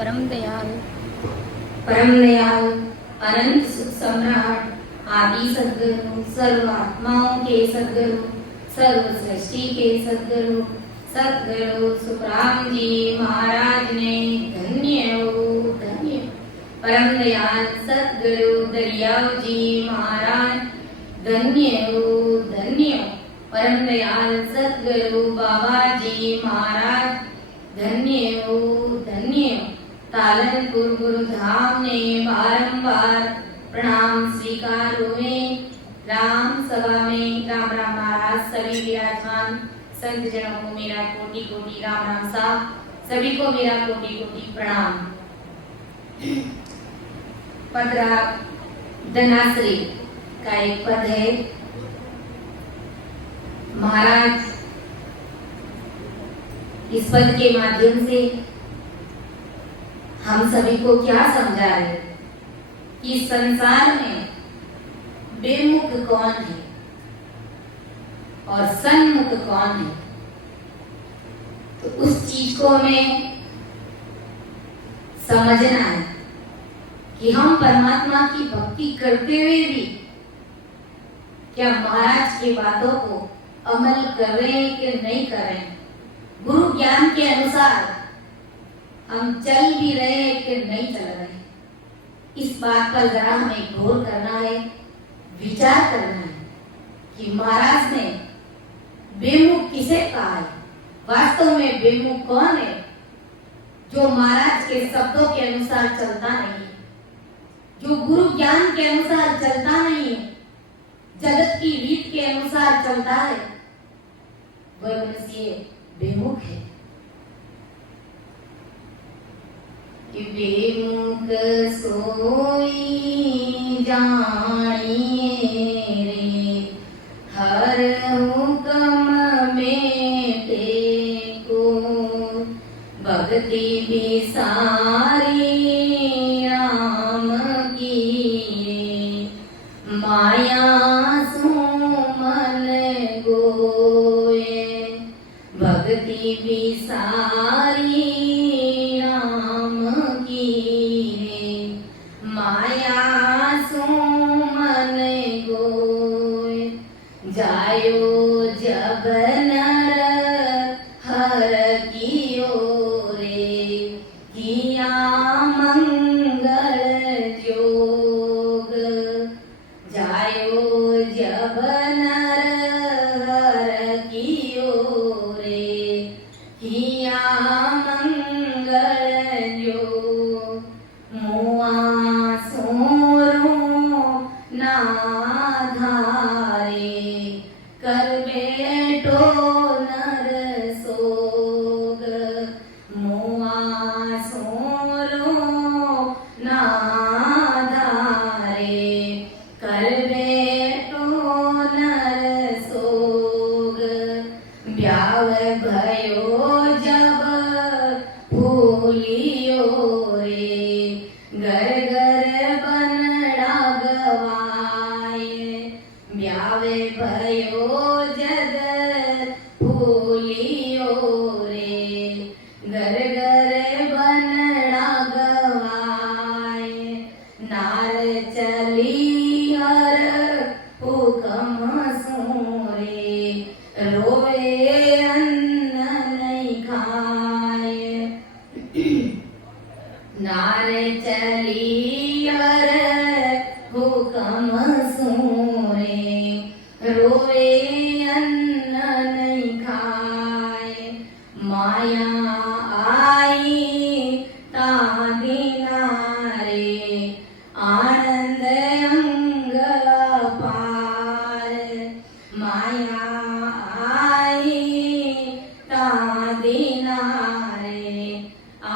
परम दयाल अनंत सुख सम्राट आदि सद्गुरु सर्व आत्माओं के सद्गुरु सर्व सृष्टि के सद्गुरु सद्गुरु सुखराम जी महाराज ने धन्य हो धन्य। परम दयाल सद्गुरु दरियाव जी महाराज धन्य हो धन्य। परम दयाल सद्गुरु बाबा जी महाराज धन्य हो धन्य। तालनपुर गुरुधाम ने बारंबार प्रणाम स्वीकार हुए। राम सभा में राम राम महाराज सभी विराजमान संत जनों को मेरा कोटि कोटि राम राम साहब सभी को मेरा कोटि कोटि प्रणाम। पदराग धनाश्री का एक पद है। महाराज इस पद के माध्यम से हम सभी को क्या समझा रहे कि संसार में बेमुख कौन है और सन्मुख कौन है। तो उस चीज को हमें समझना है कि हम परमात्मा की भक्ति करते हुए भी क्या महाराज की बातों को अमल कर रहे हैं कि नहीं कर रहे हैं। गुरु ज्ञान के अनुसार हम चल भी रहे हैं कि नहीं चल रहे हैं। इस बात पर जरा हमें गौर करना है, विचार करना है कि महाराज ने बेमुख किसे कहा है। वास्तव में बेमुख कौन है? जो महाराज के शब्दों के अनुसार चलता नहीं है, जो गुरु ज्ञान के अनुसार चलता नहीं है, जगत की रीत के अनुसार चलता है, वह मनुष्य बेमुख है। बेमुख सोई जानिए रे हर हुक्म में टेको भक्ति बिसारी राम की माया सुमन गोए भक्ति बिसारी माया सुमन गोय जायो जब नर हर कियो रे किया मंगल जोग जायो जब नर हर कियो रे किया मंगल जोग मुआ कर बेटो नर सोग मुआ सोरो ना धारे कर बेटो नर सोग ब्याव भयो जब भूलियो रे घर घर बनड़ा गवाए ब्यावे भयो जद भूलियो रे घर घर बनड़ा गवाए नार चली हर हुक्म सोरे रोवे अन्न नहीं खाए नार चली हर हुक्म सोरे रोवे अन्न नहीं खाए माया आई तादिना रे आनंद अंग पार माया आई तादिना रे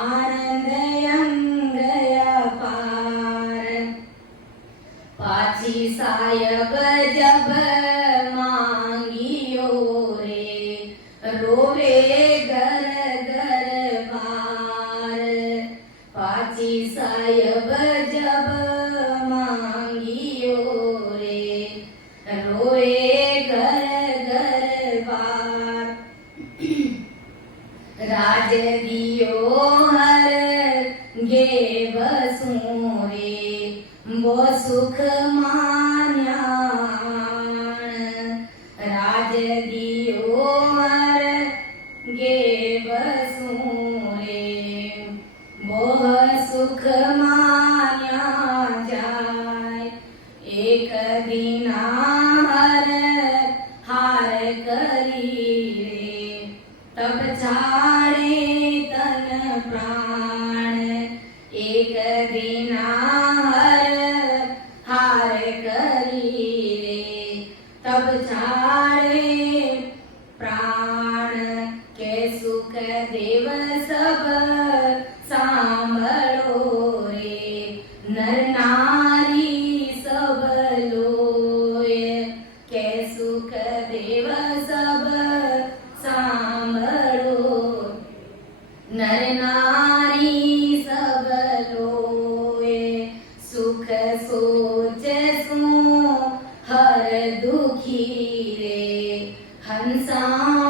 आनंद अंग पार पाची सायब जब मांगियो रे रोवे घर घर बार पाची सायब जब मांगियो रे रोवे घर घर बार राज दियो हर गे बसूं रे वो सुख मान्या राज दियो हर गे बसूं रे वो सुख मान्या जाय एक दिना हर हार करी रे तब छाड़े तन प्राण एक दिना हर हार करी रे तब छाड़े प्राण के सुख देव सब सांभळो रे नर नारी सब लोय के सुख देव सब सांभळो नर नारी सब लोय सुख सोच सो हर दुखी रे हंसा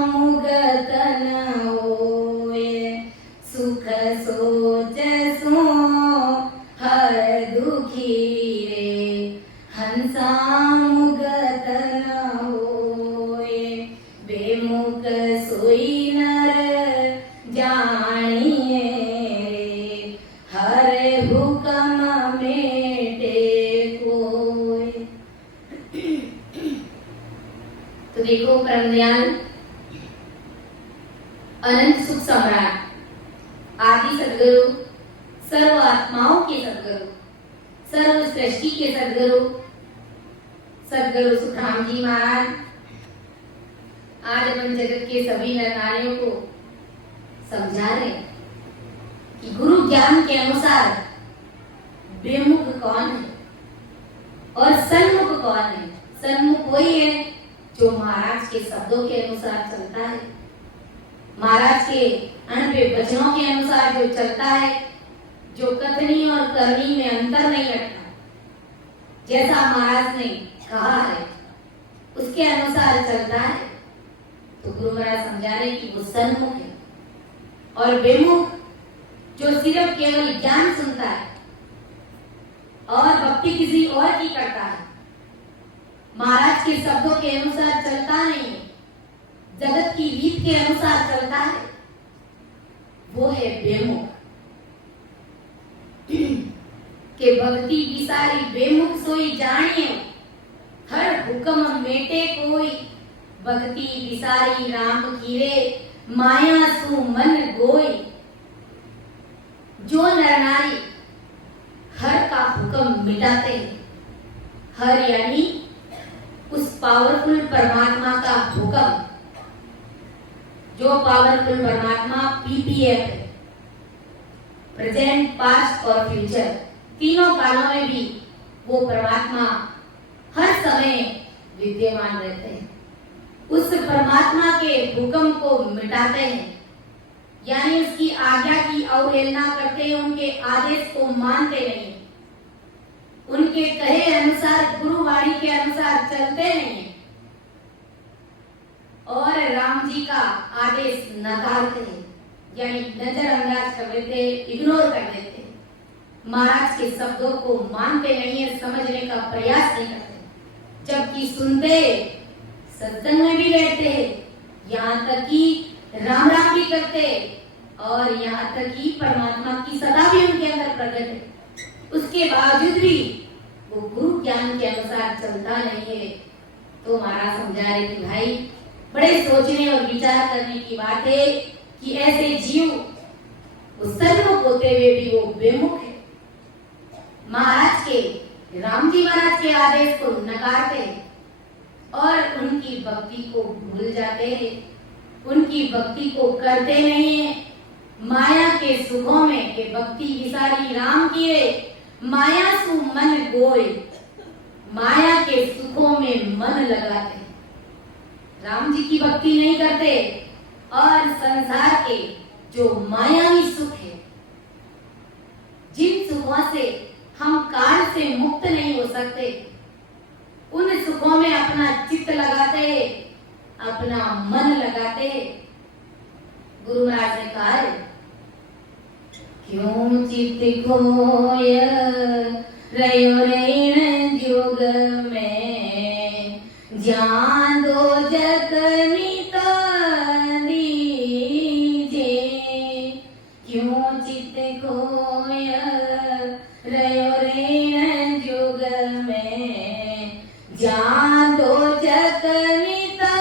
मुगतन होय सुख सोच सो हर दुखी रे हंसा मुगतन होय बेमुख सोई नर जानिए रे हर हुकम मेटे कोय। तो देखो परम दयाल अनंत सुख सम्राट आदि सदगुरु सर्व आत्माओं के सदगुरु सर्व सृष्टि के सदगुरु सदगुरु सुखराम जी महाराज आज अपन जगत के सभी नर नारियों को समझा रहे कि गुरु ज्ञान के अनुसार बेमुख कौन है और सन्मुख कौन है। सन्मुख वही है जो महाराज के शब्दों के अनुसार चलता है, महाराज के अनपे वचनों के अनुसार जो चलता है, जो कथनी और करनी में अंतर नहीं रखता, जैसा महाराज ने कहा है उसके अनुसार चलता है। तो गुरु महाराज समझा रहे कि वो सन्मुख है और बेमुख जो सिर्फ केवल ज्ञान सुनता है और भक्ति किसी और की करता है, महाराज के शब्दों के अनुसार चलता नहीं, जगत की रीत के अनुसार चलता है, वो है बेमुख। के भक्ति विसारी बेमुख सोई जानियो हर हुक्म मेटे कोई भक्ति विसारी राम कीरे माया सु मन गोई। जो नर नारी हर का हुक्म मिटाते हैं, हर यानी उस पावरफुल परमात्मा का हुक्म, जो पावरफुल परमात्मा पीपीएफ है, प्रेजेंट पास्ट और फ्यूचर तीनों कालों में भी वो परमात्मा हर समय विद्यमान रहते हैं। उस परमात्मा के हुक्म को मिटाते हैं, यानी उसकी आज्ञा की अवहेलना करते, उनके आदेश को मानते नहीं, उनके कहे अनुसार गुरुवाणी के अनुसार चलते नहीं और राम जी का आदेश नकारते हैं, यानी नजरअंदाज कर देते, इग्नोर कर देते, महाराज के शब्दों को मानते नहीं है, समझने का प्रयास नहीं करते, जबकि सुनते सत्संग में भी रहते हैं, यहाँ तक कि राम राम भी करते और यहाँ तक कि परमात्मा की सदा भी उनके अंदर प्रकट है, उसके बावजूद भी वो गुरु ज्ञान के अनुसार चलता नहीं है। तो महाराज समझा रहे कि भाई बड़े सोचने और विचार करने की बात है कि ऐसे जीव वो सन्मुख होते हुए भी वो बेमुख है, महाराज के राम जी महाराज के आदेश को नकारते हैं और उनकी भक्ति को भूल जाते हैं, उनकी भक्ति को करते नहीं है। माया के सुखों में के भक्ति विसारी राम किए माया सु मन गोय, माया के सुखों में मन लगाते, राम जी की भक्ति नहीं करते और संसार के जो मायावी सुख है, जिन सुखों से हम काल से मुक्त नहीं हो सकते, उन सुखों में अपना चित्त लगाते, अपना मन लगाते। गुरु महाराज ने कहा है क्यों चित खोय रयो रेण जुग में, ज्યાં दो जग मिटा दीजे। क्यों चित खोय रयो रेण जुग में, ज्યાં दो जग मिटा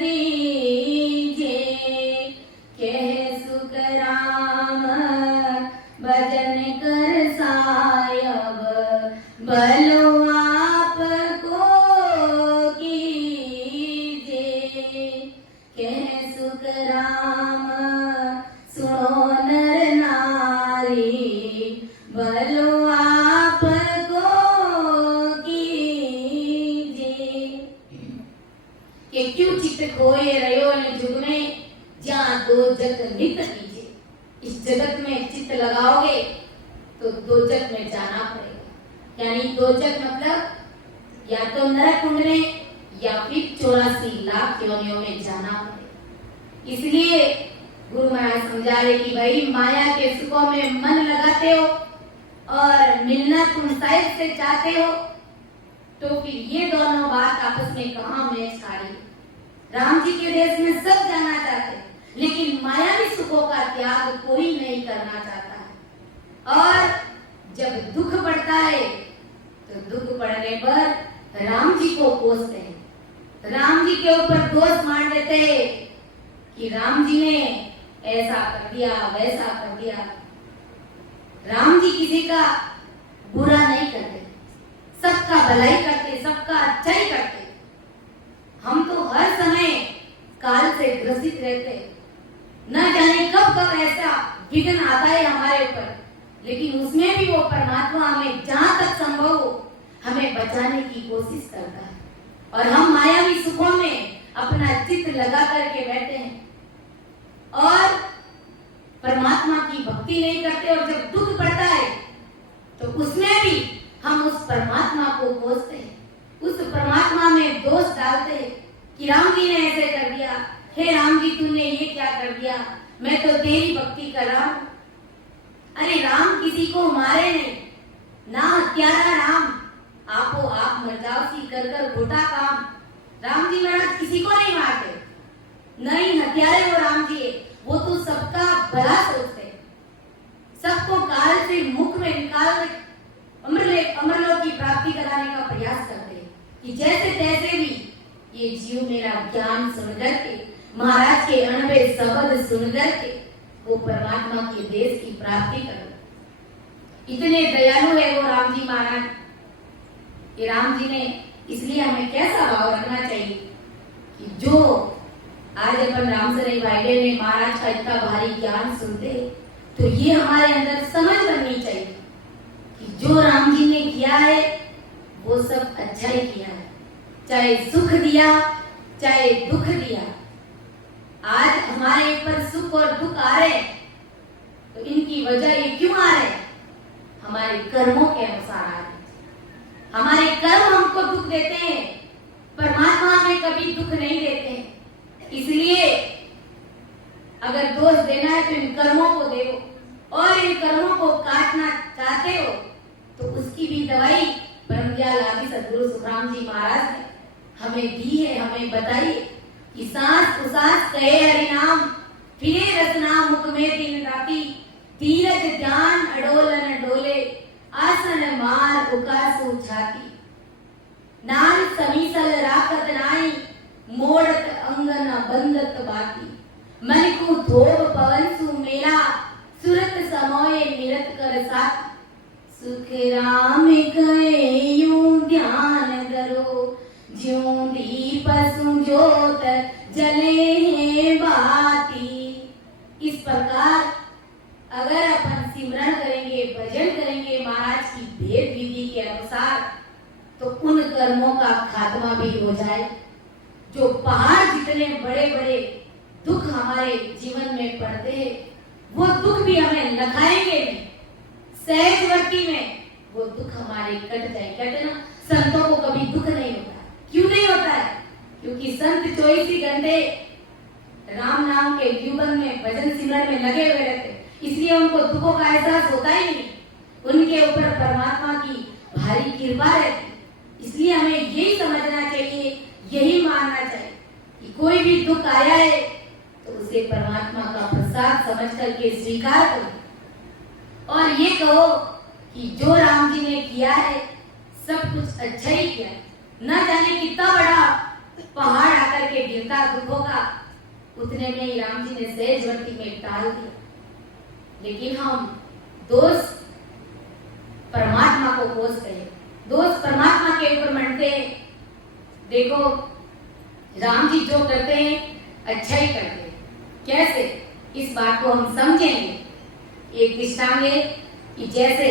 दीजे। कह सुख राम भजन कर सायब, भलो आपको कीजे। कह सुख राम सुनो नर नारी, भलो आपको कीजे। कि क्यों चित्त खोए रहो इन जुग में, जहाँ दो जग नित कीजे। इस जगत में चित्त लगाओगे तो दो जग में जाना पड़ेगा। यानी दो जग मतलब या तो नरक कुंड में या फिर 84 लाख योनियों में जाना पड़ेगा। इसलिए गुरु महाराज समझा रहे कि भाई माया के सुखों में मन लगाते हो और मिलना तुम साहिब से चाहते हो, तो फिर ये दोनों बात आपस में कहाँ मैच खा रही। राम जी के देश में सब जाना चाहते हैं, लेकिन मायावी सुखों का त्याग कोई नहीं करना चाहता है। और जब दुख पड़ता है तो दुख पड़ने पर राम जी को कोसते हैं, राम जी के ऊपर दोष मान देते हैं कि राम जी ने ऐसा कर दिया वैसा कर दिया। राम जी किसी का बुरा नहीं करते, सबका भलाई करते, सबका अच्छा ही करते। हम तो हर समय काल से ग्रसित रहते, न जाने कब कब ऐसा विघ्न आता है हमारे ऊपर, लेकिन उसमें भी वो परमात्मा हमें जहां तक संभव हो हमें बचाने की कोशिश करता है। और हम मायावी सुखों में अपना चित्त लगा करके बैठे हैं और परमात्मा की भक्ति नहीं करते। और जब दुख पड़ता है तो उसमें भी हम उस परमात्मा को कोसते हैं, उस परमात्मा में दोष डालते हैं कि राम जी ने ऐसे कर दिया, हे राम जी तूने ये क्या कर दिया, मैं तो तेरी भक्ति कर रहा हूं। अरे राम किसी को मारे नहीं, ना हत्यारा राम, आपो आप मर जाओ सी कर कर घोटा काम। राम जी महाराज किसी को नहीं मारते, नहीं हत्यारे वो राम जी है, वो तो सबका भला सोचते, सबको काल से मुख में निकाल अमरलोक की प्राप्ति कराने का प्रयास करते हैं कि जैसे तैसे भी ये जीव मेरा ज्ञान सुन करके, महाराज के अनबे शब्द सुन करके वो परमात्मा के देश की प्राप्ति करो। इतने दयालु है वो राम जी महाराज। ये राम जी ने इसलिए हमें कैसा भाव रखना चाहिए कि जो आज अपन रामसरे भाईडे में महाराज का इतना भारी ज्ञान सुनते, तो ये हमारे अंदर समझ बननी चाहिए कि जो राम जी ने किया है वो सब अच्छा ही किया है, चाहे सुख दिया चाहे दुख दिया। आज हमारे ऊपर सुख और दुख आ रहे तो इनकी वजह ये क्यों आ रहे? हमारे कर्मों के अनुसार आ रहे। हमारे कर्म हमको दुख देते हैं, परमात्मा हमें कभी दुख नहीं देते हैं। इसलिए अगर दोष देना है तो इन कर्मों को दो, और इन कर्मों को काटना चाहते हो तो उसकी भी दवाई ब्रह्मज्ञान आदि सद्गुरु सुखराम जी महाराज ने हमें दी है, हमें बताई कि सांस उसास कहे हरि नाम, फिरे रसना मुख में दिन राती, धीरज ध्यान अडोलन डोले, आसन मार उकासु छाती, नान समीसल राखत नाई, मोड़त अंगन बंदत बाती, मन को धोब पवन सु मेला, सुरत समोए मिरत कर साथ, सुख राम कहे यूं ध्यान धरो, ज्यों दीप सुजोत जले है बाती। इस प्रकार अगर अपन सिमरन करेंगे, भजन करेंगे महाराज की भेद विधि के अनुसार, तो उन कर्मों का खात्मा भी हो जाए। जो पहाड़ जितने बड़े बड़े दुख हमारे जीवन में पड़ते हैं, वो दुख भी हमें लखाएंगे नहीं, सहजवर्ती में वो दुख हमारे कट जाए। कहते ना संतों को कभी दुख नहीं होता। क्यों नहीं होता है? क्योंकि संत 24 घंटे राम नाम के जीवन में भजन सिमरन में लगे हुए रहते। इसलिए इसलिए उनको दुखों का एहसास होता ही नहीं, उनके ऊपर परमात्मा की भारी कृपा रहती। इसलिए हमें यही समझना चाहिए, यही मानना चाहिए कि कोई भी दुख आया है तो उसे परमात्मा का प्रसाद समझ करके स्वीकार करो और ये कहो कि जो राम जी ने किया है सब कुछ अच्छा ही किया है। न जाने कितना बड़ा पहाड़ आकर के गिरता दुखों का, उतने में ही राम जी ने सहजवती में टाल दिया। लेकिन हम दोष परमात्मा को कोसते हैं, दोष परमात्मा के ऊपर मंडते हैं। देखो राम जी जो करते हैं अच्छा ही करते हैं। कैसे, इस बात को हम समझेंगे। एक दृष्टांत है कि जैसे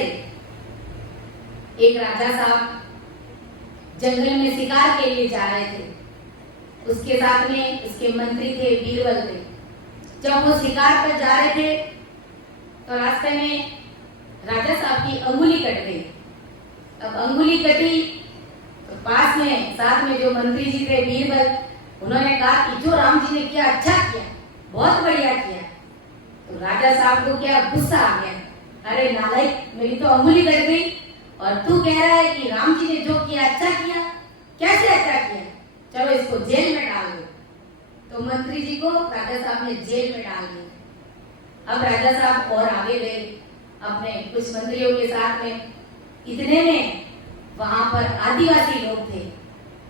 एक राजा साहब जंगल में शिकार के लिए जा रहे थे, उसके साथ में उसके मंत्री थे, बीरबल थे। जब वो शिकार पर जा रहे थे तो रास्ते में राजा साहब की अंगुली कट गई। अब अंगुली कटी तो पास में साथ में जो मंत्री जी थे बीरबल, उन्होंने कहा कि जो राम जी ने किया अच्छा किया, बहुत बढ़िया किया। तो राजा साहब को क्या गुस्सा आ गया, अरे नालायक, मेरी तो अंगुली कट गई और तू कह रहा है कि राम जी ने जो किया अच्छा किया, कैसे अच्छा किया, चलो इसको जेल में डाल दो। तो मंत्री जी को राजा साहब ने जेल में डाल दिया। अब राजा साहब और आगे गए अपने कुछ मंत्रियों के साथ में। इतने में वहां पर आदिवासी लोग थे,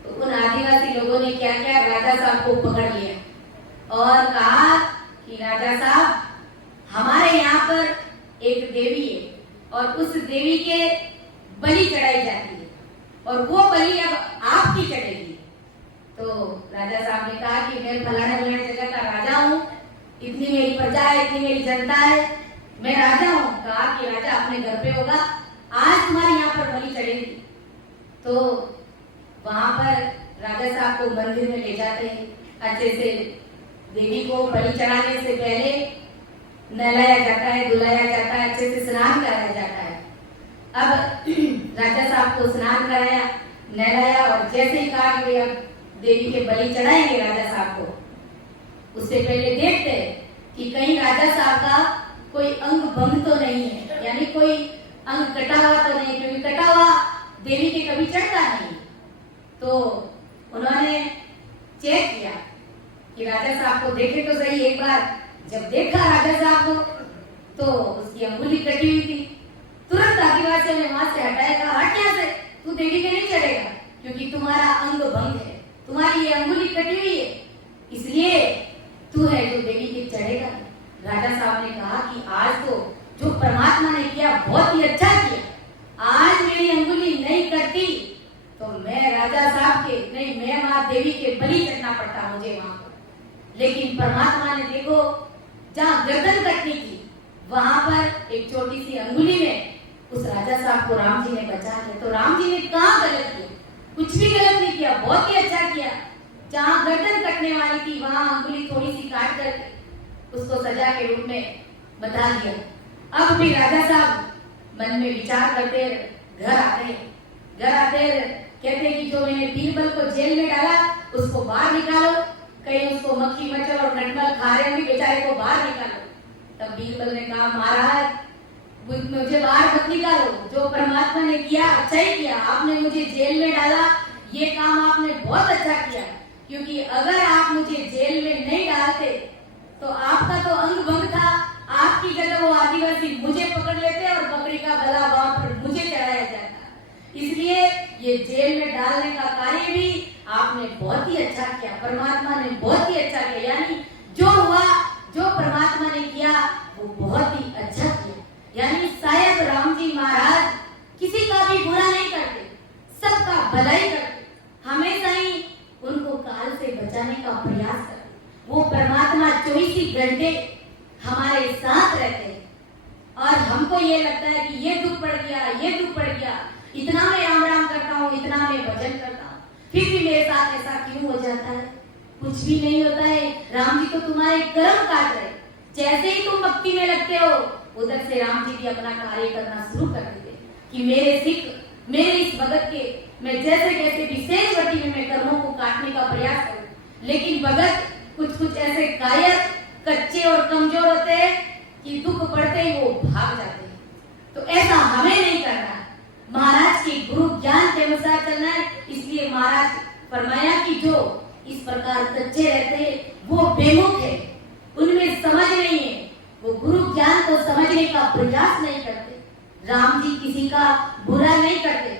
तो उन आदिवासी लोगों ने क्या किया, राजा साहब को पकड़ लिया और कहा कि राजा साहब, हमारे यहाँ पर एक देवी है और उस देवी के बलि चढ़ाई जाती है और वो बलि अब आपकी चढ़ेगी। तो राजा साहब ने कहा कि मैं फलाने फलाने जगह का राजा हूँ, इतनी मेरी प्रजा है, इतनी मेरी जनता है, मैं राजा हूँ। कहा कि राजा अपने घर पे होगा, आज तुम्हारे यहाँ पर बलि चढ़ेगी। तो वहां पर राजा साहब को मंदिर में ले जाते हैं, अच्छे से देवी को बलि चढ़ाने से पहले नहलाया जाता है, धुलाया जाता है, अच्छे से स्नान कराया जाता है। अब राजा साहब को स्नान कराया, नहलाया और जैसे ही कहा कि अब देवी के बलि चढ़ाएंगे राजा साहब को, उससे पहले देखते हैं कि कहीं राजा साहब का कोई अंग भंग तो नहीं है, यानी कोई अंग कटा हुआ तो नहीं, क्योंकि कटा हुआ देवी के कभी चढ़ता नहीं। तो उन्होंने चेक किया कि राजा साहब को देखे तो सही एक बार। जब देखा राजा साहब को तो उसकी अंगुली कटी हुई थी। तुरंत आदिवासियों ने वहां से हटाया, कहा हट यहाँ से, तू देवी के नहीं चढ़ेगा क्योंकि तुम्हारा अंग भंग है, तुम्हारी ये अंगुली कटी हुई है, इसलिए तू है जो देवी के चढ़ेगा। राजा साहब ने कहा कि आज तो जो परमात्मा ने किया बहुत ही अच्छा किया, आज मेरी अंगुली नहीं कटती तो मैं राजा साहब के नहीं, मैं मां देवी के बलि चढ़ना पड़ता मुझे वहां पर। लेकिन परमात्मा ने देखो, जहां गर्दन कटनी थी वहां पर एक छोटी सी अंगुली में उस राजा साहब को राम जी ने बचा लिया। तो राम जी ने कहाँ गलत किया, कुछ भी गलत नहीं किया, बहुत ही अच्छा किया। जहां गर्दन कटने वाली थी वहां अंगुली थोड़ी सी काट कर उसको सजा के रूप में बता दिया। अब भी राजा साहब मन में विचार करते घर आते कहते कि जो मैंने बीरबल को जेल में डाला उसको बाहर निकालो, कहीं उसको मक्खी मच्छर और नटमल खा रहे होंगे, बेचारे को बाहर निकालो। तब बीरबल ने कहा, महाराज मुझे बाहर मत निकालो, जो परमात्मा ने किया अच्छा ही किया, आपने मुझे जेल में डाला, ये काम आपने बहुत अच्छा किया, क्योंकि अगर आप मुझे जेल में नहीं डालते तो आपका तो अंग भंग था, आपकी जगह वो आदिवासी मुझे पकड़ लेते और बकरी का गला वहां पर मुझे चढ़ाया जाता। इसलिए ये जेल में डालने का कार्य भी आपने बहुत ही अच्छा किया, परमात्मा ने बहुत ही अच्छा किया। यानी जो हुआ, जो परमात्मा ने किया वो बहुत ही अच्छा किया। यानी शायद राम जी महाराज किसी का भी बुरा नहीं करते, सबका भलाई करते, हमेशा ही उनको काल से बचाने का प्रयास करते। वो परमात्मा 24 घंटे हमारे साथ रहते हैं और हमको ये लगता है कि ये दुख पड़ गया, ये दुख पड़ गया, इतना मैं राम राम करता हूँ, इतना मैं भजन करता हूँ, फिर भी मेरे साथ ऐसा क्यों हो जाता है। कुछ भी नहीं होता है, राम जी तो तुम्हारे कर्म काट रहे। जैसे ही तुम भक्ति में लगते हो उधर से राम जी भी अपना कार्य करना शुरू कर देते कि मेरे सिख, मेरे इस भगत के मैं जैसे कैसे विशेष गति में मैं कर्मों को काटने का प्रयास करूं। लेकिन भगत कुछ कुछ ऐसे कायर, कच्चे और कमजोर होते हैं, कि दुख पड़ते ही वो भाग जाते हैं। तो ऐसा हमें नहीं करना, महाराज के गुरु ज्ञान के अनुसार चलना है। इसलिए महाराज फरमाया कि जो इस प्रकार कच्चे रहते वो बेमुख है, उनमें समझ नहीं है, वो गुरु ज्ञान को समझने का प्रयास नहीं करते। राम जी किसी का बुरा नहीं करते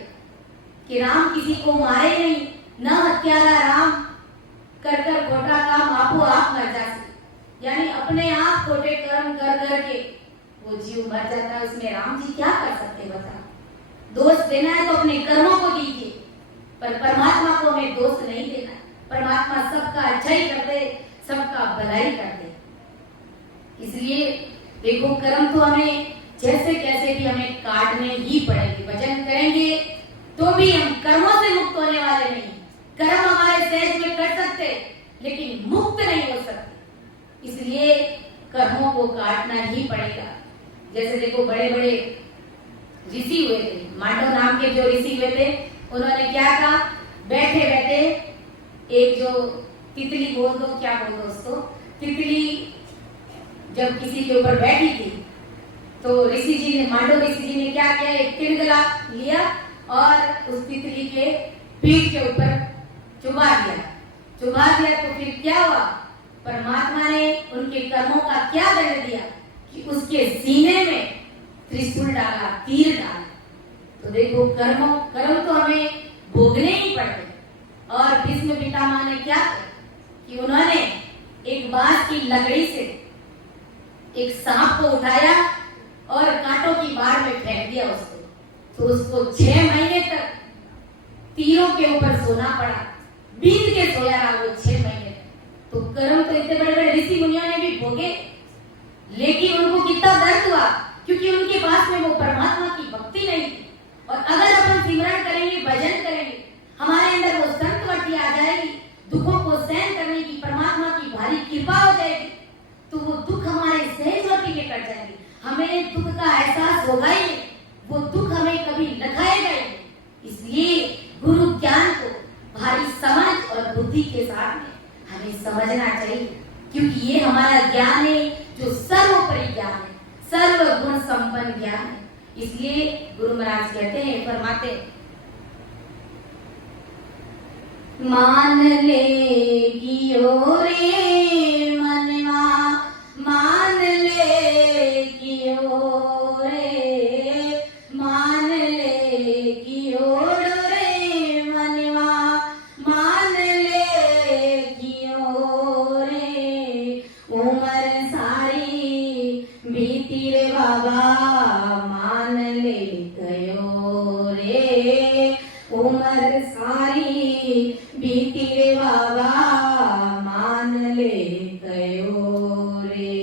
कि राम किसी को मारे नहीं, न हत्यारा राम कर कर खोटा काम आपो आप मर जाते, यानी अपने आप खोटे कर्म कर कर के वो जीव मर जाता है। उसमें राम जी क्या कर सकते बता। दोष देना है तो अपने कर्मों को दीजिए, पर परमात्मा को हमें दोष नहीं देना। परमात्मा सबका अच्छा ही करते, सबका भलाई करते। इसलिए देखो कर्म तो हमें जैसे कैसे भी हमें काटने ही पड़ेंगे। भजन करेंगे तो भी हम कर्मों से मुक्त होने वाले नहीं। कर्म हमारे सहज में कर सकते लेकिन मुक्त नहीं हो सकते, इसलिए कर्मों को काटना ही पड़ेगा। जैसे देखो बड़े बड़े ऋषि हुए थे, मांडव नाम के जो ऋषि हुए थे, उन्होंने क्या कहा, बैठे बैठे एक जो तितली बोल दो, क्या बोल दो उसको, तितली जब किसी के ऊपर बैठी थी तो ऋषि जी ने, मांडव ऋषि जी ने क्या किया, एक तिनगला लिया और उस तितली के पीठ के ऊपर चुबा दिया। चुबा दिया तो फिर क्या हुआ, परमात्मा ने उनके कर्मों का क्या दंड दिया कि उसके सीने में त्रिशूल डाला, तीर डाला। तो देखो कर्म तो हमें भोगने ही पड़ते। और भीष्म पितामह ने क्या किया कि उन्होंने एक बांस की लकड़ी से एक सांप को उठाया और कांटों की बाढ़ में फेंक दिया उसको। तो उसको 6 महीने तक तीरों के ऊपर सोना पड़ा, बीत के सोया रहा वो 6 महीने तक। तो कर्म तो इतने बड़े बड़े ऋषि मुनियों ने भी भोगे, लेकिन उनको कितना दर्द हुआ, क्योंकि उनके पास में वो परमात्मा की भक्ति नहीं थी। और अगर अपन सिमरन करेंगे, भजन करेंगे, हमारे अंदर वो संतवटी आ जाएगी, दुखों को सहन करने की परमात्मा की भारी कृपा हो जाएगी, तो वो दुख हमारे सहजवती में कट जाएंगे। हमें दुख का एहसास होगा ही नहीं, वो दुख हमें कभी लखाएगा ही नहीं। इसलिए गुरु ज्ञान को भारी समझ और बुद्धि के साथ में हमें समझना चाहिए, क्योंकि ये हमारा ज्ञान है जो सर्वोपरि ज्ञान है, सर्व गुण संपन्न ज्ञान है। इसलिए गुरु महाराज कहते हैं, फरमाते, मान लेगी ओ रे मनवा, मान लेगी ओ रे, मान लेगी ओ रे मनवा, मान लेगी ओ रे, उम्र सारी बीती रे बाबा, मान ले गयो रे, उम्र सारी बीती रे बाबा, मान ले गयो रे।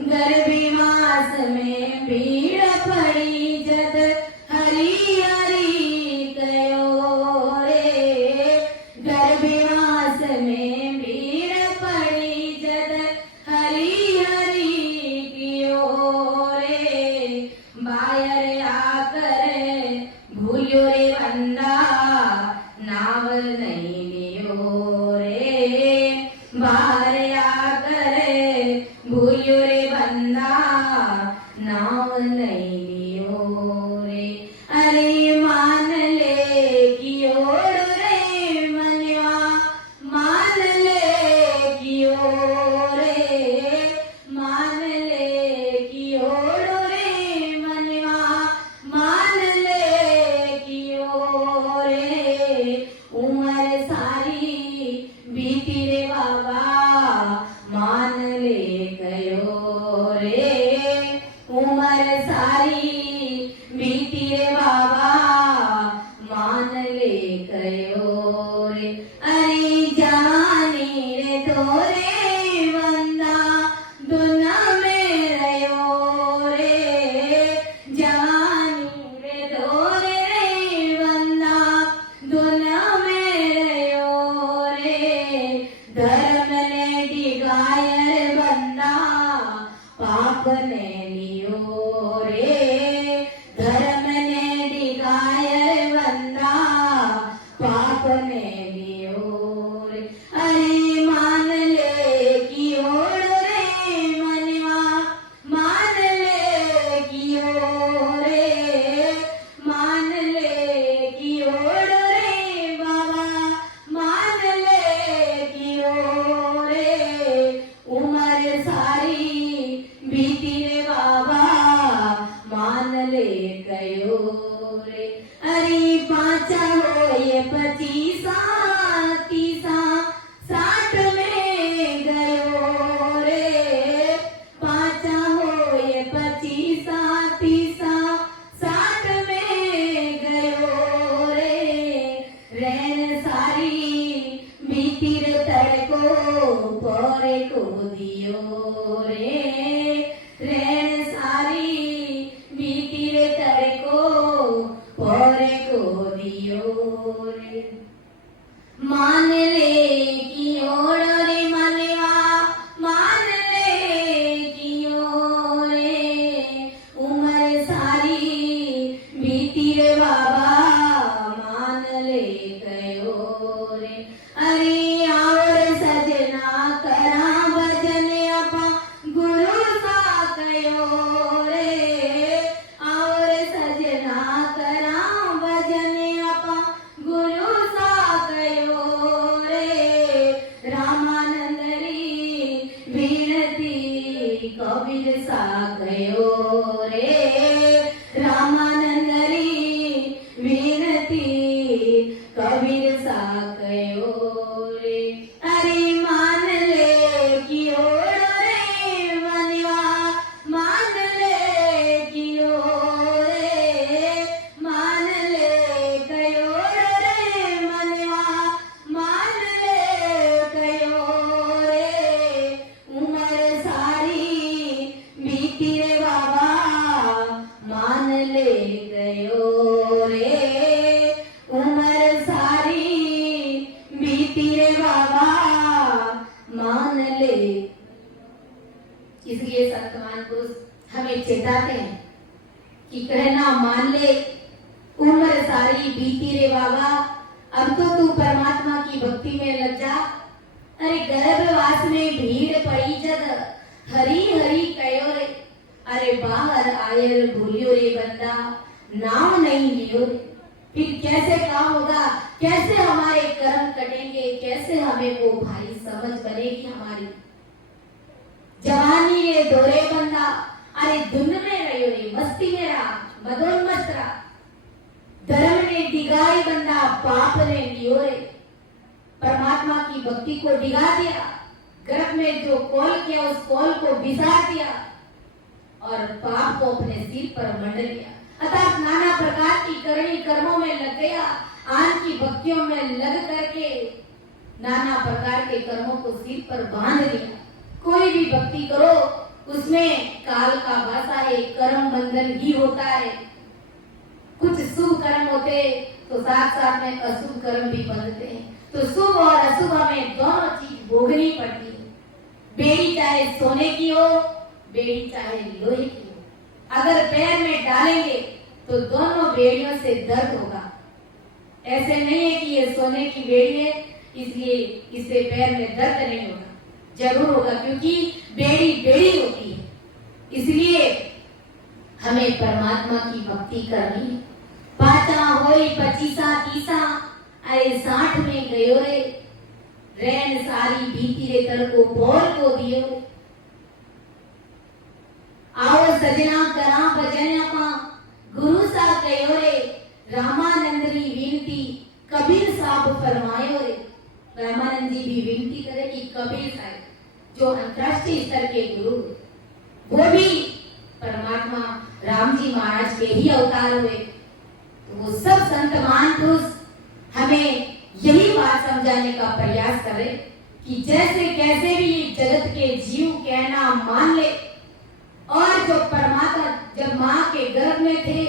गर्भवास में भीड़ पड़ी जद हरी हरी गयो रे, गर्भवास में भीड़ पड़ी जद हरी हरी गयो रे, बायर आकर भूलियो रे बंदा, नाव नहीं लियो रे, बाहर आकर भूलियो रे बंदा, नाव नहीं लियो रे। अरे मान ले कि ओर रे मनवा, मान ले कि ओर रे, मान ले कि ओर रे मनवा, मान ले कि ओर रे, उम्र सारी बीती रे बाबा, मान ले गयो रे, उम्र सारी बीती रे बाबा, मान ले गयो रे। अरे जवानी रे तोरे बंदा, दुना में रहो रे, जवानी रे तोरे बंदा, दुना में रहो रे, धर्म ने डिगायर बंदा, पाप ने लियो रे, धर्म ने डिगायर बंदा, पाप ने लियो रे। अरे मान ले कि ओर रे मनवा, मान कबीर सा गयो रे रामानंद री विनती कबीर सा गयो रे अरे मान ले कि ओर रे मनवा मान ले कि रे मान ले कयो रे मनवा मान ले कयो रे उम्र सारी बीती रे बाबा मान ले गयो रे उम्र सारी बीती रे बाबा मान ले। इसलिए सत्यवान पुरुष हमें चेताते हैं कि कहना मान ले उम्र सारी बीती रे बाबा अब तो तू परमात्मा की भक्ति में लग जा। अरे गर्भवास में भीड़ पड़ी जग हरी हरी कयो रे अरे बाहर आयर भूलियो रे बंदा नाम नहीं लियो रे फिर कैसे काम होगा कैसे हमारे कर्म कटेंगे कैसे हमें वो भाई समझ बनेगी हमारी। जवानी रे दोरे बंदा अरे धुन में रहो रे मस्ती में रहा मदोन्मस्त रहा धर्म ने डिगाई बंदा पाप ने लियो रे परमात्मा की भक्ति को डिगा दिया गर्भ में जो कॉल किया उस कॉल को बिसार दिया और पाप को अपने सिर पर मंडल लिया अर्थात नाना प्रकार की करनी कर्मों में लग गया आन की भक्तियों में लग करके नाना प्रकार के कर्मों को सिर पर बांध लिया। कोई भी भक्ति करो उसमें काल का वासा है कर्म बंधन ही होता है। कुछ शुभ कर्म होते तो साथ साथ में अशुभ कर्म भी बंधते हैं तो शुभ और अशुभ हमें दोनों चीज भोगनी पड़ती है। बेड़ी चाहे सोने की हो बेड़ी चाहे लोहे की हो अगर पैर में डालेंगे तो दोनों बेड़ियों से दर्द होगा। ऐसे नहीं है कि ये सोने की बेड़ी है इसलिए इससे पैर में दर्द नहीं होगा जरूर होगा क्योंकि बेड़ी बेड़ी होती है। इसलिए हमें परमात्मा की भक्ति करनी है। पाचा होई 25-30 अरे 60 में गयो रे रैन सारी बीती रे तर को बोल को दियो आओ सजना करा भजन अपा गुरु सा कयो रे रामानंद री विनती कबीर साहब फरमायो रे। रामानंद जी भी विनती करे कि कबीर साहब जो अंतरराष्ट्रीय स्तर के गुरु वो भी परमात्मा राम जी महाराज के ही अवतार हुए तो वो सब संत महापुरुष हमें यही बात समझाने का प्रयास करें कि जैसे कैसे भी जगत के जीव कहना मान ले और जो परमात्मा जब माँ के गर्भ में थे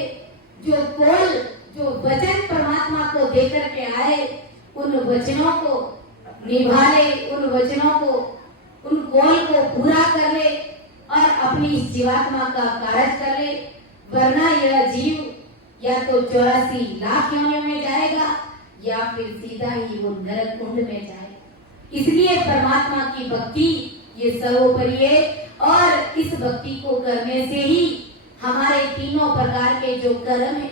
जो वचन परमात्मा को देकर के आए उन वचनों को निभा ले उन वचनों को उन कौल को पूरा कर ले और अपनी इस जीवात्मा का कार्य कर ले वरना यह जीव या तो 84 लाख योनियों में जाएगा या फिर सीधा ही वो नरक कुंड में जाएगा। इसलिए परमात्मा की भक्ति ये सर्वोपरि है और इस भक्ति को करने से ही हमारे तीनों प्रकार के जो कर्म है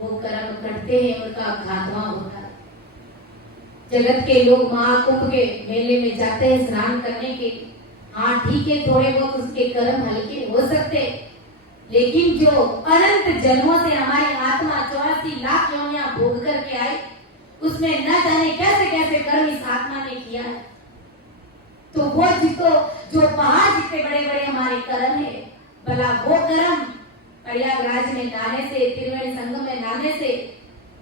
वो कर्म करते हैं उनका खात्मा होता है। जगत के लोग महाकुंभ के मेले में जाते हैं स्नान करने के लिए। हाँ ठीक है थोड़े बहुत उसके कर्म हल्के हो सकते लेकिन जो अनंत जन्मों से हमारी आत्मा 84 लाख योनियां भोग करके आई उसमें न जाने कैसे कैसे कर्म इस आत्मा ने किया है तो वो जिसको जो पहाड़ जितने बड़े बड़े हमारे कर्म है भला वो कर्म प्रयागराज में नहाने से त्रिवेणी संगम में नहाने से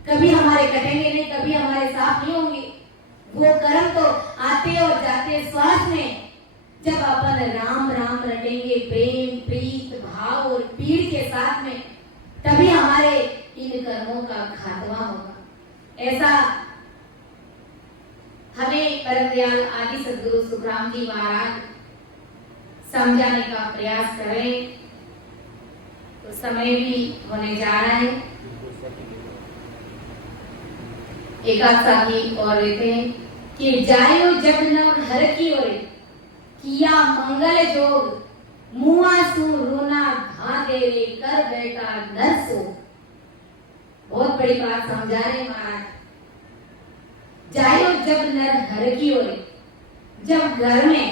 कभी हमारे कटेंगे नहीं कभी हमारे साफ नहीं होंगे। वो कर्म तो आते और जाते श्वास में जब अपन राम राम रटेंगे प्रेम प्रीत भाव और पीड़ के साथ में तभी हमारे इन कर्मों का खात्मा होगा। ऐसा हमें परम दयाल आदि सद्गुरु सुखराम जी महाराज समझाने का प्रयास करें। तो समय भी होने जा रहा है। एक आध साथी और लेते हैं कि जायो जग नर हर की ओरे किया मंगल जोग मुआ सु रोना धा देवे कर बैठा नर सो। बहुत बड़ी बात समझा रहे महाराज। जायो जब नर हर की ओरे जब घर में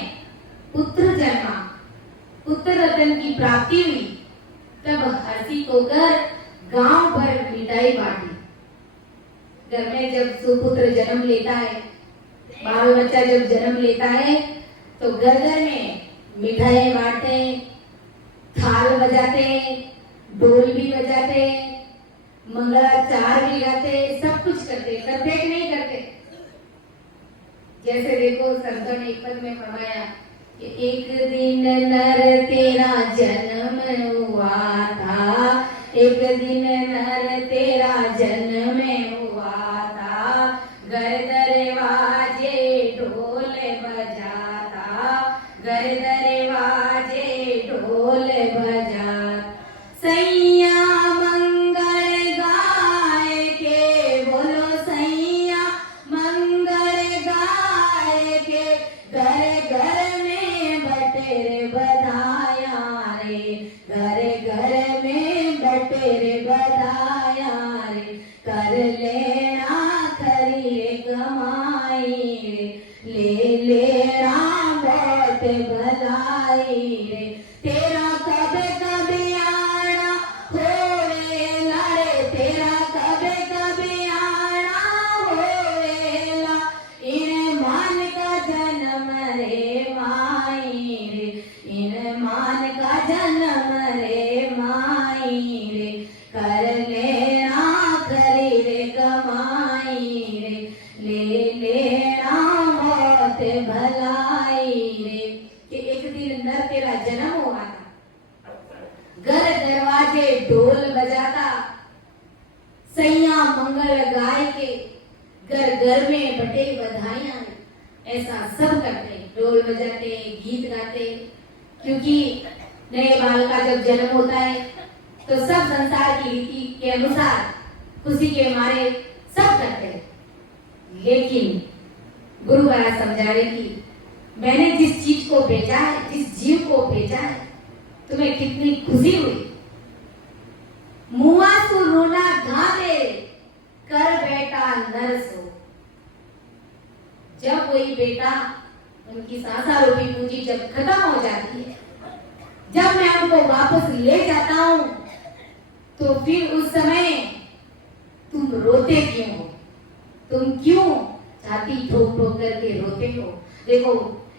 पुत्र जन्मा पुत्र रत्न की प्राप्ति हुई, तब हर्षित होकर गांव भर मिठाई बांटी। घर में जब सुपुत्र जन्म लेता है, बाल बच्चा जब जन्म लेता है, तो घर घर में मिठाई बांटते, थाल बजाते, ढोल भी बजाते, मंगलाचार भी गाते, सब कुछ करते कि नहीं करते। जैसे देखो संतों ने एक पद में फरमाया कि एक दिन नर तेरा जन्म हुआ था, एक दिन नर तेरा जन्म हुआ था, घर दरवाजे ढोल बजाता, घर दरवाजे ढोल बजा, सैया मंगल गाय के, बोलो सैया मंगल गाय के, घर घर में बटेर बधाया रे, घर घर में बटेर बधाया रे, कर लेना खरी रे कमाई रे, ले लेना बहुत भलाई रे, तेरा कब कभी आना होवेला रे, तेरा कब कभी आना होवेला, इन मान का जन्म रे माई रे, इन मान का जन्म रे माई रे, कर लेना खरी रे कमाई रे, ले लेना बहुत भलाई रे। कि एक दिन नर तेरा जन्म हुआ था, घर दरवाजे ढोल बजाता, सैया मंगल गाय के, घर घर में बटे बधाइयां, ऐसा सब करते, ढोल बजाते, गीत गाते, क्योंकि नए बाल का जब जन्म होता है तो सब संसार की रीति के अनुसार खुशी के मारे सब करते हैं। लेकिन गुरु महाराज समझा रहे कि मैंने जिस चीज को भेजा है, जिस जीव को भेजा है, तुम्हें कितनी खुशी हुई। मुआ सु रोना गा दे, कर बेटा नर सो। जब वही बेटा, उनकी सांसा रूपी पूंजी जब खत्म हो जाती है, जब मैं उनको वापस ले जाता हूं, तो फिर उस समय तुम रोते क्यों हो? तुम क्यों छाती ठोक ठोक करके रोते हो? देखो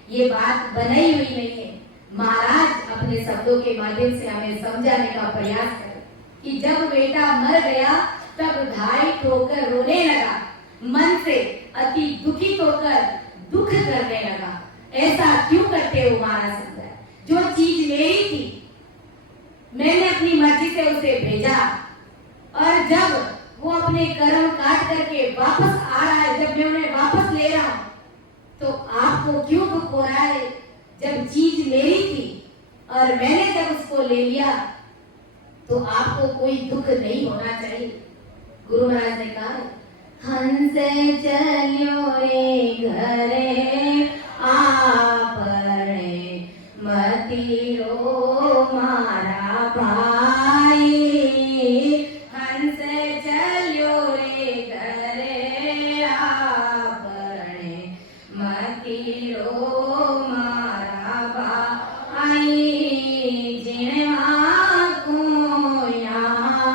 ये बात बनाई हुई नहीं है, महाराज अपने शब्दों के माध्यम से हमें समझाने का प्रयास करें कि जब बेटा मर गया तब ढाई ठोकर रोने लगा, मन से अति दुखित होकर दुख करने लगा। ऐसा क्यों करते हो महाराज? जो चीज मेरी थी, मैंने अपनी मर्जी से उसे भेजा, और जब वो अपने कर्म काट करके वापस आ रहा है, जब मैं उन्हें वापस ले रहा हूं, तो आपको क्यों दुख हो रहा है? जब चीज मेरी थी और मैंने जब उसको ले लिया, तो आपको कोई दुख नहीं होना चाहिए। गुरु महाराज ने कहा, हंस चलियो रे घरे आपने, मती रो मारा भाई, हंस चलियो रे घरे आपने, मती रो मारा भाई, जिनवा को यहाँ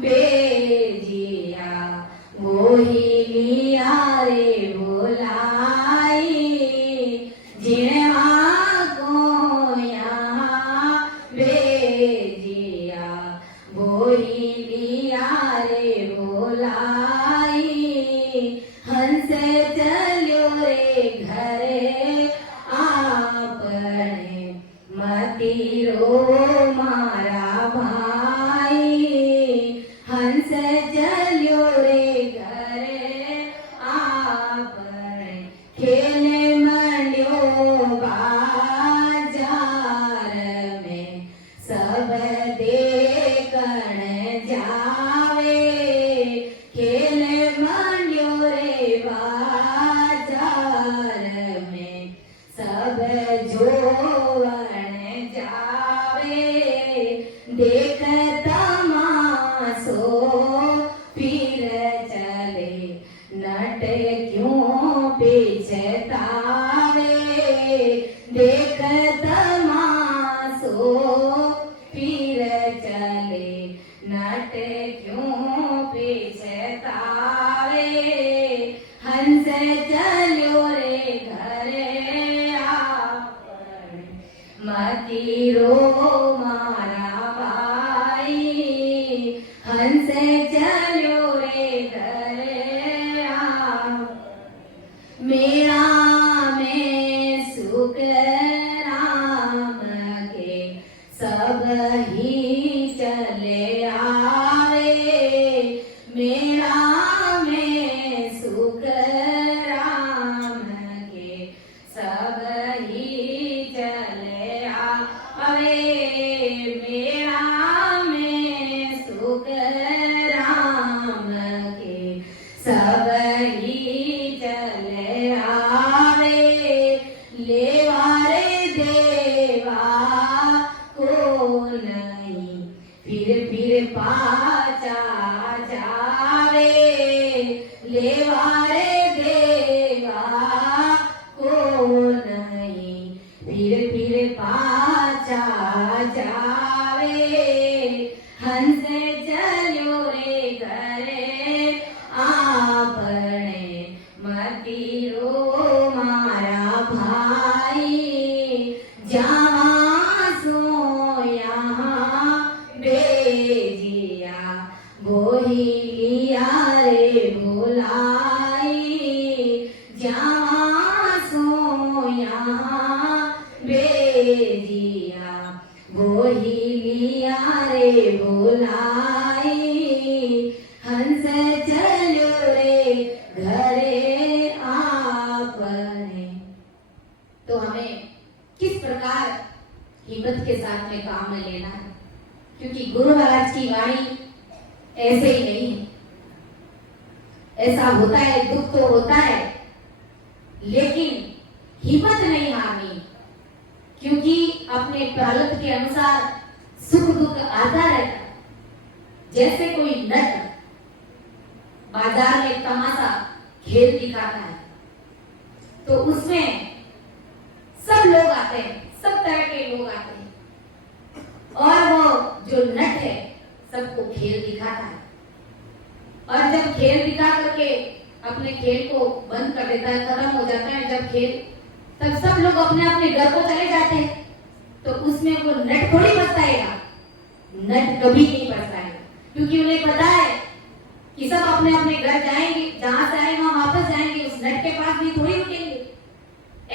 बेजिया, वही लिया रे बुलाई, जिनवा वही लिया रे बोलाई, हंस चलियो रे घरे आपने, मती रो मारा भाई, हंस चलियो रे घरे आपने, खेले मंडियो बाजार में, सब देखण जावे, खेले मंडियो रे बाजार में, सब जोवन जावे, सब ही चले आवे, मेरा में सुख राम के। सब ही चले आवे, मेरा में सुख राम के। सब ही चले आवे, लेवा रे देवा को नहीं, फिर पाचा जावे। लेवा रे देवा को नहीं, फिर पाचा जावे। हंस चलो रे घरे आपने, मती रो मारा भाई। जहाँ सो यहाँ भेजिया, वही लिया रे भुलाई। जहाँ सो यहाँ भेजिया, वही लिया रे भुलाई। हंस चलो रे घरे आपने। तो हमें किस प्रकार हिम्मत के साथ में काम में लेना है, क्योंकि गुरु महाराज की वाणी ऐसे ही नहीं है। ऐसा होता है, दुख तो होता है, लेकिन हिम्मत नहीं हारनी, क्योंकि अपने प्रारब्ध के अनुसार सुख दुख आता रहता है। जैसे कोई नट बाजार में तमाशा खेल दिखाता है, तो उसमें सब लोग आते हैं, सब तरह के लोग आते हैं, और वो जो नट है सबको खेल दिखाता है। और जब खेल दिखा करके अपने खेल को बंद कर देता है, खत्म हो जाता है जब खेल, तब सब लोग अपने अपने घर को चले जाते हैं। तो उसमें वो नट थोड़ी बचताएगा, नट कभी नहीं बचताएगा, क्योंकि उन्हें पता है कि सब अपने अपने घर जाएंगे, जहां से आए वहां वापस जाएंगे, उस नट के पास भी थोड़ी रुकेंगे।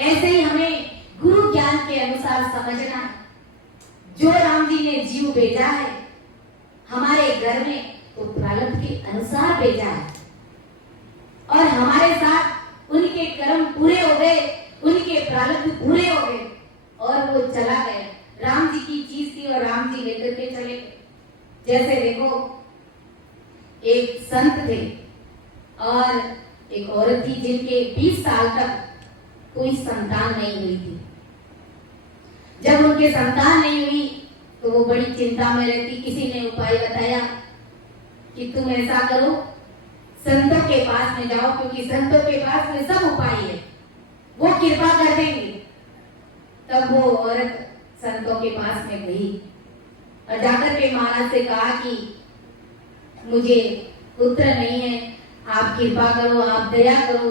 ऐसे ही हमें गुरु ज्ञान के अनुसार समझना है। जो राम जी ने जीव भेजा है हमारे घर में, तो प्रारब्ध के अनुसार भेजा है, और हमारे साथ उनके कर्म पूरे हो गए, उनके प्रारब्ध पूरे हो गए, और वो चला गया। राम जी की चीज थी और राम जी लेकर के चले गए। जैसे देखो, एक संत थे और एक औरत थी जिनके 20 साल तक कोई संतान नहीं हुई थी। जब उनके संतान नहीं हुई तो वो बड़ी चिंता में रहती। किसी ने उपाय बताया कि तुम ऐसा करो, संतों के पास में जाओ, क्योंकि संतों के पास में सब उपाय है, वो कृपा कर देंगे। तब वो औरत संतों के पास में गई और जाकर के महाराज से कहा कि मुझे पुत्र नहीं है, आप कृपा करो, आप दया करो,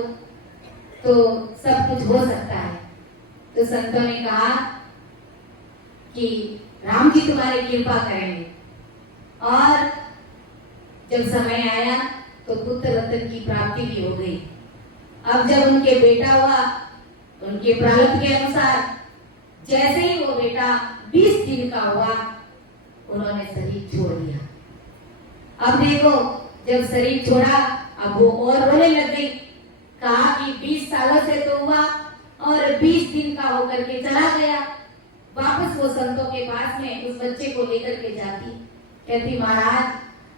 तो सब कुछ हो सकता है। तो संतों ने कहा कि राम जी तुम्हारी कृपा करेंगे। और जब समय आया तो पुत्र रत्न की प्राप्ति भी हो गई। अब जब उनके बेटा हुआ, उनके प्रारब्ध के अनुसार, जैसे ही वो बेटा 20 दिन का हुआ, उन्होंने शरीर छोड़ दिया। अब देखो, जब शरीर छोड़ा, अब वो और रोने लग गई। कहा कि 20 सालों से तो हुआ और 20 दिन का होकर के चला गया। वापस वो संतों के पास में उस बच्चे को लेकर के जाती, कहती महाराज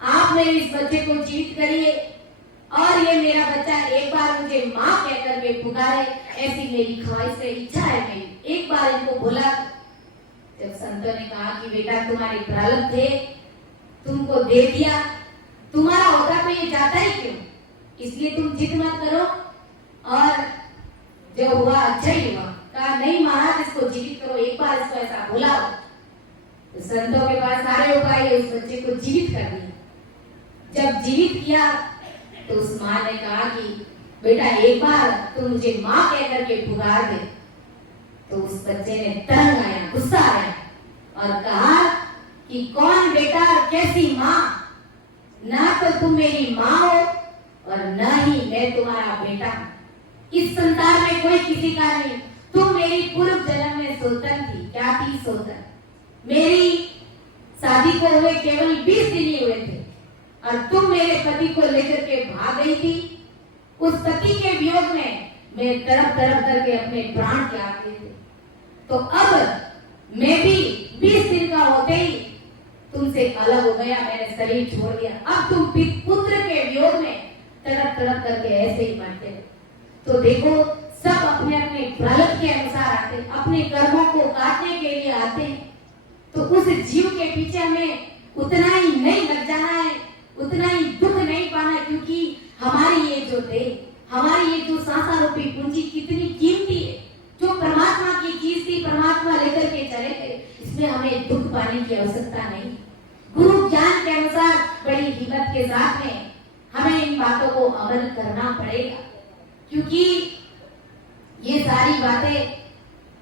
आपने इस बच्चे को जीवित करिए, और ये मेरा बच्चा एक बार मुझे माँ कहकर के पुकारे, ऐसी मेरी ख्वाहिश है, इच्छा है मेरी, एक बार इनको बुला। जब संतों ने कहा कि बेटा तुम्हारे प्रारब्ध थे, तुमको दे दिया, तुम्हारा होता तो ये जाता ही क्यों, इसलिए तुम जिद मत करो। और जो हुआ अच्छा ही हुआ। कहा नहीं महाराज इसको जीवित करो, एक बार इसको ऐसा बुलाओ। तो संतों के पास सारे उपाय, उस बच्चे को जीवित कर दिया। जब जीवित किया तो उस माँ ने कहा कि बेटा एक बार तुम मुझे माँ कहकर के पुकार दे। तो उस बच्चे ने तंग आया, गुस्सा आया और कहा कि कौन बेटा, कैसी माँ, ना तो तुम मेरी माँ हो और ना ही मैं तुम्हारा बेटा। इस संसार में कोई किसी का नहीं, तुम मेरी पूर्व जन्म में सोतन थी। क्या थी सोतन? मेरी शादी को हुए केवल 20 दिन ही हुए थे और तुम मेरे पति को लेकर के भाग गई थी। उस पति के वियोग में मैं तड़प तड़प करके अपने प्राण त्याग दिए थे। तो अब मैं भी 20 दिन का होते ही तुमसे अलग हो गया, मैंने शरीर छोड़ दिया। अब तुम पुत्र के वियोग में तड़प तड़प करके ऐसे ही मरते हो। तो देखो, सब अपने अपने प्रारब्ध के अनुसार आते, अपने कर्मों को काटने के लिए आते हैं। तो उस जीव के पीछे हमें उतना ही नहीं लग जाना है, उतना ही दुख नहीं पाना है, क्योंकि हमारी ये जो देह, हमारी ये जो सांसा रूपी पूंजी कितनी कीमती है, जो परमात्मा की चीज थी, परमात्मा लेकर के चले गए, इसमें हमें दुख पाने की आवश्यकता नहीं। गुरु ज्ञान के अनुसार बड़ी हिम्मत के साथ में हमें इन बातों को अमल करना पड़ेगा, क्योंकि ये सारी बातें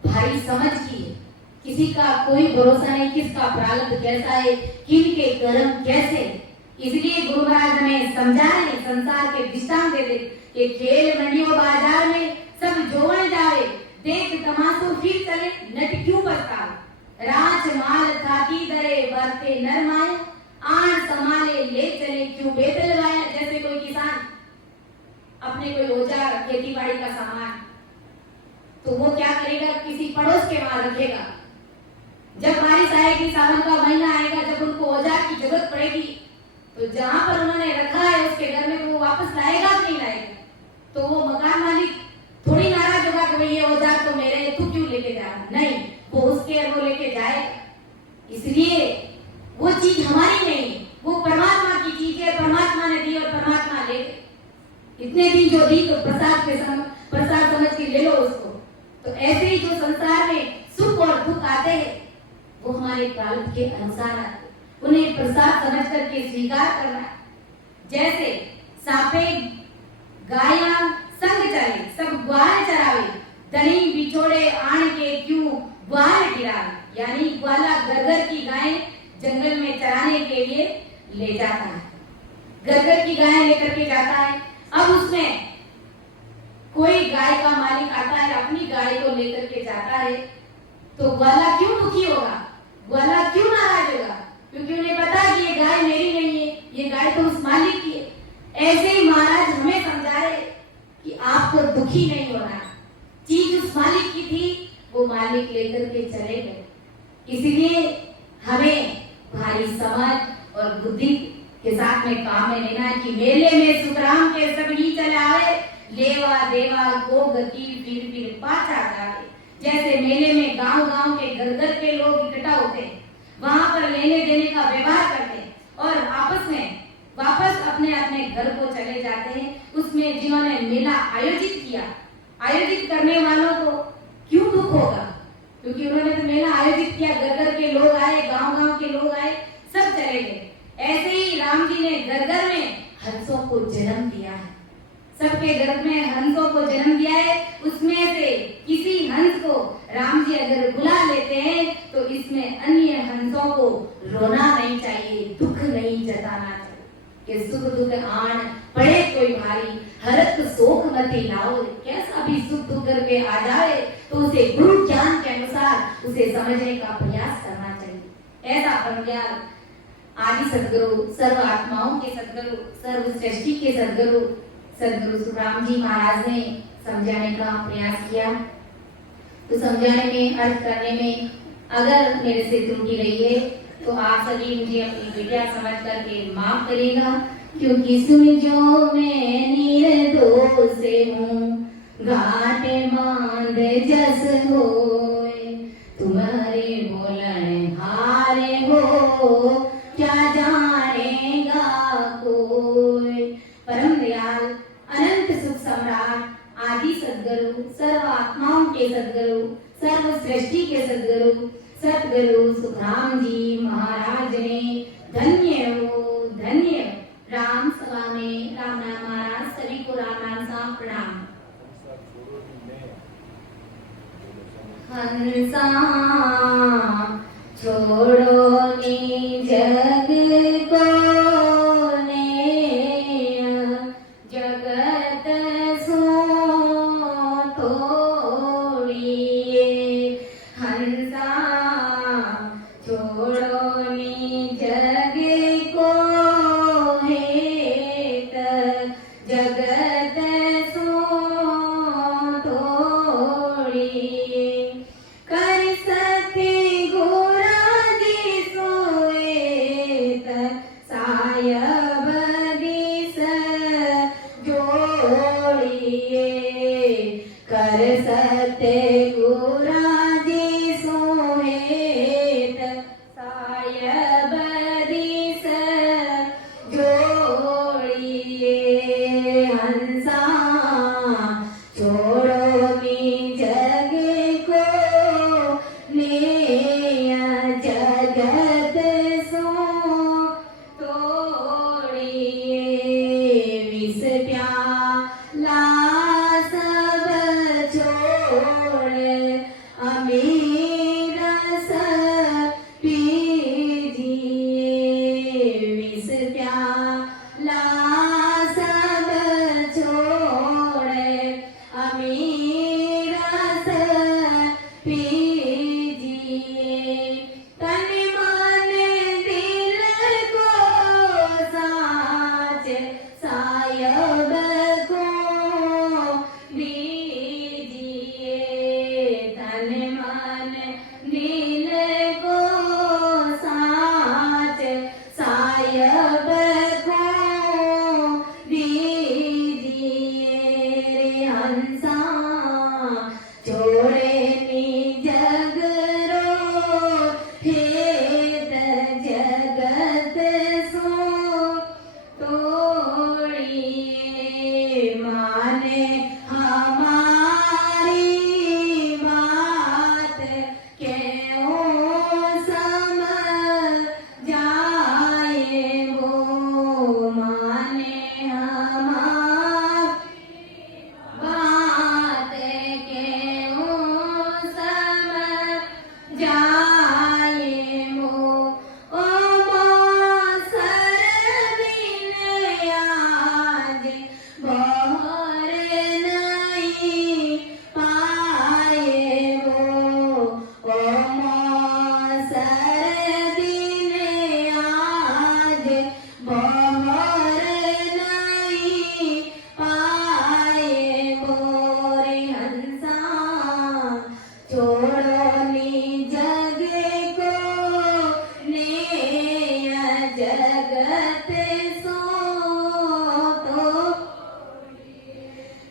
भारी समझ की है। किसी का कोई भरोसा नहीं, किसका प्रारब्ध कैसा है, किनके कर्म कैसे। इसलिए गुरु महाराज हमें समझा रहे हैं, संसार के दृष्टांत दे दे कि खेल मंडियों बाजार में सब जोवन जावे, देख तमाशो फिर चले, नट क्यों पछतावे। राज माल थाकी दरे बरते नर माया, आन संभाले ले चले क्यों बेदल वाया। जैसे कोई किसान अपने कोई औजार, खेती बाड़ी का सामान, तो वो क्या करेगा, किसी पड़ोस के वहां रखेगा। जब बारिश आएगी, सावन का महीना आएगा, जब उनको औजार की जरूरत पड़ेगी, तो जहां पर उन्होंने रखा है उसके घर में वो वापस लाएगा कि नहीं लाएगा। तो वो मकान मालिक थोड़ी नाराज होगा कि भाई ये औजार तो मेरे हैं, तू क्यों लेके जा रहा। नहीं, वो उसके वो लेके जाएगा। इसलिए वो चीज हमारी नहीं, वो परमात्मा की चीज है, परमात्मा ने दी और परमात्मा ले। इतने दिन जो दी तो प्रसाद के प्रसाद समझ के ले लो उसको। तो ऐसे ही जो संसार में सुख और दुख आते हैं, वो हमारे प्रारब्ध के अनुसार आते हैं, उन्हें प्रसाद समझ करके स्वीकार करना है। जैसे सापे गाया संग चले, सब ग्वाल चरावे, धनी बिछोड़े आन के क्यों ग्वाल गिरावे। यानी ग्वाला गरगर की गायें जंगल में चराने के लिए ले जाता है, गरगर की गायें लेकर के जाता है। अब उसमें कोई गाय का मालिक आता है, अपनी गाय को लेकर के जाता है, तो ग्वाला क्यों दुखी होगा, ग्वाला क्यों नाराज होगा, क्योंकि उन्हें पता है कि ये गाय मेरी नहीं है, ये गाय तो उस मालिक की है। ऐसे ही महाराज हमें समझा रहे कि आपको दुखी नहीं होना है। चीज उस मालिक की थी, वो मालिक लेकर के चले गए। इसलिए हमें भारी समझ और बुद्धि के साथ में काम में लेना है कि मेले में सुखराम के सब ही चले आवे, लेवा देवा को गति फिर पाछा जावे। जैसे मेले में गांव-गांव के घर-घर के लोग इकट्ठा होते हैं, वहां पर लेने देने का व्यवहार करते हैं और आपस में वापस अपने अपने घर को चले जाते हैं। उसमें जिन्होंने मेला आयोजित किया, आयोजित करने वालों को क्यों दुख होगा, क्योंकि उन्होंने तो मेला आयोजित किया, घर-घर के लोग आए, गांव-गांव के लोग आए, सब चले गए। ऐसे ही राम जी ने घर-घर में हंसों को जन्म दिया है, सबके घर में हंसों को जन्म दिया है। उसमें से किसी हंस को राम जी अगर बुला लेते हैं तो इसमें अन्य हंसों को रोना नहीं चाहिए, दुख नहीं जताना चाहिए कि सुख दुख आन पड़े कोई भारी, हरत शोक मति लाओ। कैसा भी सुख दुख करके आ जाए तो उसे गुरु ज्ञान के अनुसार उसे समझने का प्रयास करना चाहिए। ऐसा परमज्ञान आदि सदगुरु, सर्व आत्माओं के सदगुरु, सर्व सृष्टि के सदगुरु सदगुरु सुखराम जी महाराज ने समझाने का प्रयास किया। तो समझाने में, अर्थ करने में अगर मेरे से त्रुटि रही है तो आप सभी मुझे अपनी बेटिया समझ करके माफ करिएगा, क्योंकि सुन जो मैं निर्दोष हूँ, घाट बांध जस होए, तुम्हारे बोलन हारे हो, क्या जानेगा कोई। परम दयाल अनंत सुख सम्राट आदि सदगुरु, सर्व आत्माओं के सदगुरु, सर्व सृष्टि के सदगुरु सदगुरु सुखराम जी महाराज ने धन्य हो, धन्य हो। राम सभा में राम नाम महाराज सभी को राम नाम सा प्रणाम। हंसा छोड़ो नी जग को, जगत सो थोड़ी, हंसा छोड़ो छोड़ोनी जगे को हेत जगत सो तोड़ी कर सके गोराजी सोएत सायब दिस जोड़िए कर सते गुराजी सोहेत सायब दिस जोड़िए हंसा छोड़ोनी जगे को नेय जगत सो तोड़िए विष प्याला सब छोड़ अमीर रस पीजिए विष प्याला सब छोड़ अमीर रस पीजिए तन मन दिल को साच सायब को दीजिए तन मन दिल को साच सायब को दीजिए रे हंसा छोड़े निज जगरो हेत जगत सो तोड़िए माने हमारी बात क्यों समझाए वो माने हमारी बात क्यों समझाए वो ओ मौसर बिन आज बहर नहीं पाए वो ओ मौसर बिन आज बहर नहीं पाए वो रे हंसा छोड़ोनी जगे को नेय जगत सो तो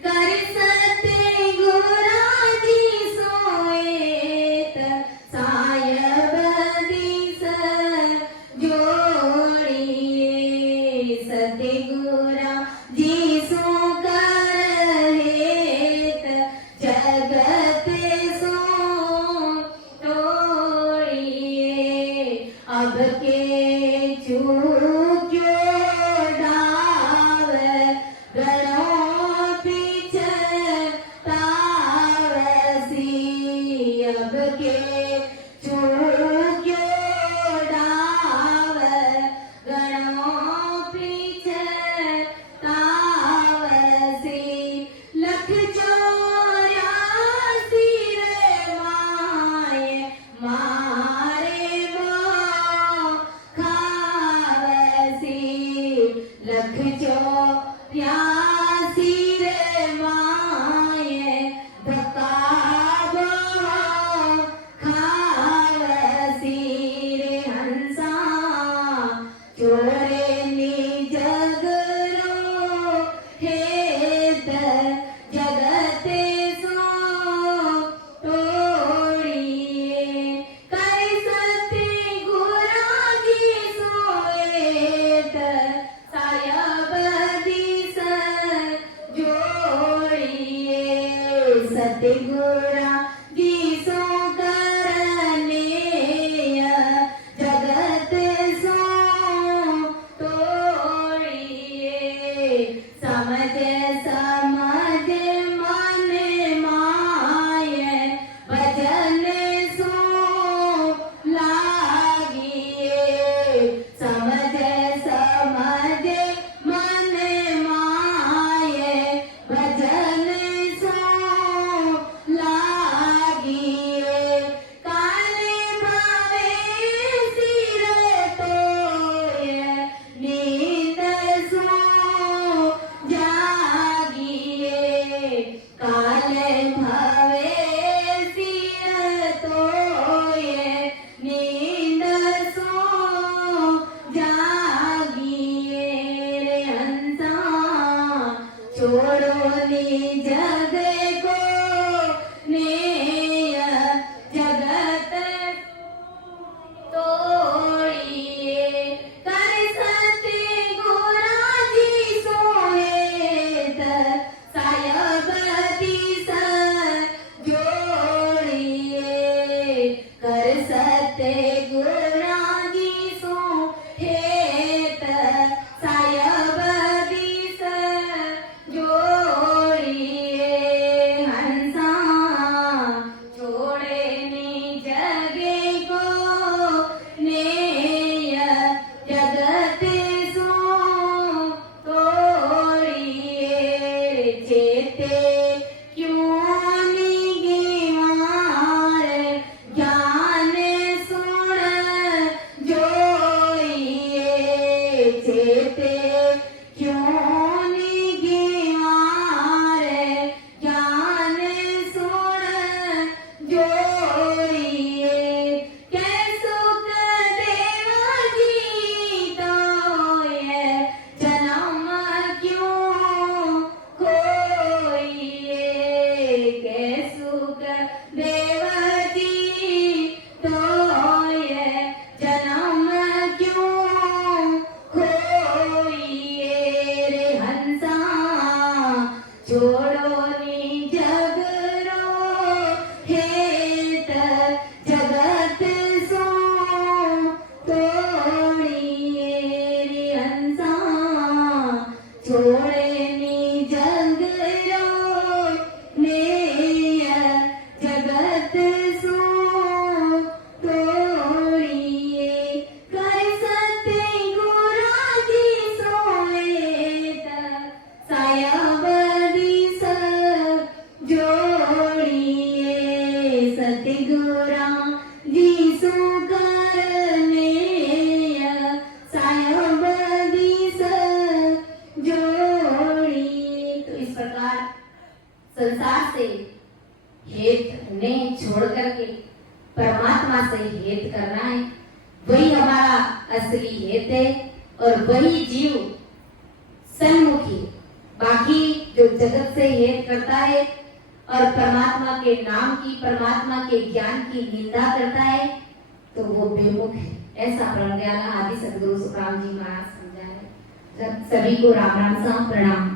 कर सते गुराजी सोएत सायब दिस जोड़िए सते गुराजी सो कर हेत जगत सो तोड़िए अब के चूक्यो डाव गणों पीछ तावसी अब के चूक्यो डाव गणों पीछ तावसी लख चौरासी रे माए मारे बो खावसी लख चौरासी रे माए धकाबो खावसी रे हंसा छोड़े निज जगरो हेत जगत सो तोड़िए कर सते गुराजी सोएत सायब दिस असली हेत है और वही जीव सन्मुखी, बाकी जो जगत से हेत करता है और परमात्मा के नाम की, परमात्मा के ज्ञान की निंदा करता है तो वो बेमुख है। ऐसा ब्रह्म ज्ञान आदि सदगुरु सुखराम जी महाराज समझाए। सभी को राम राम सा प्रणाम।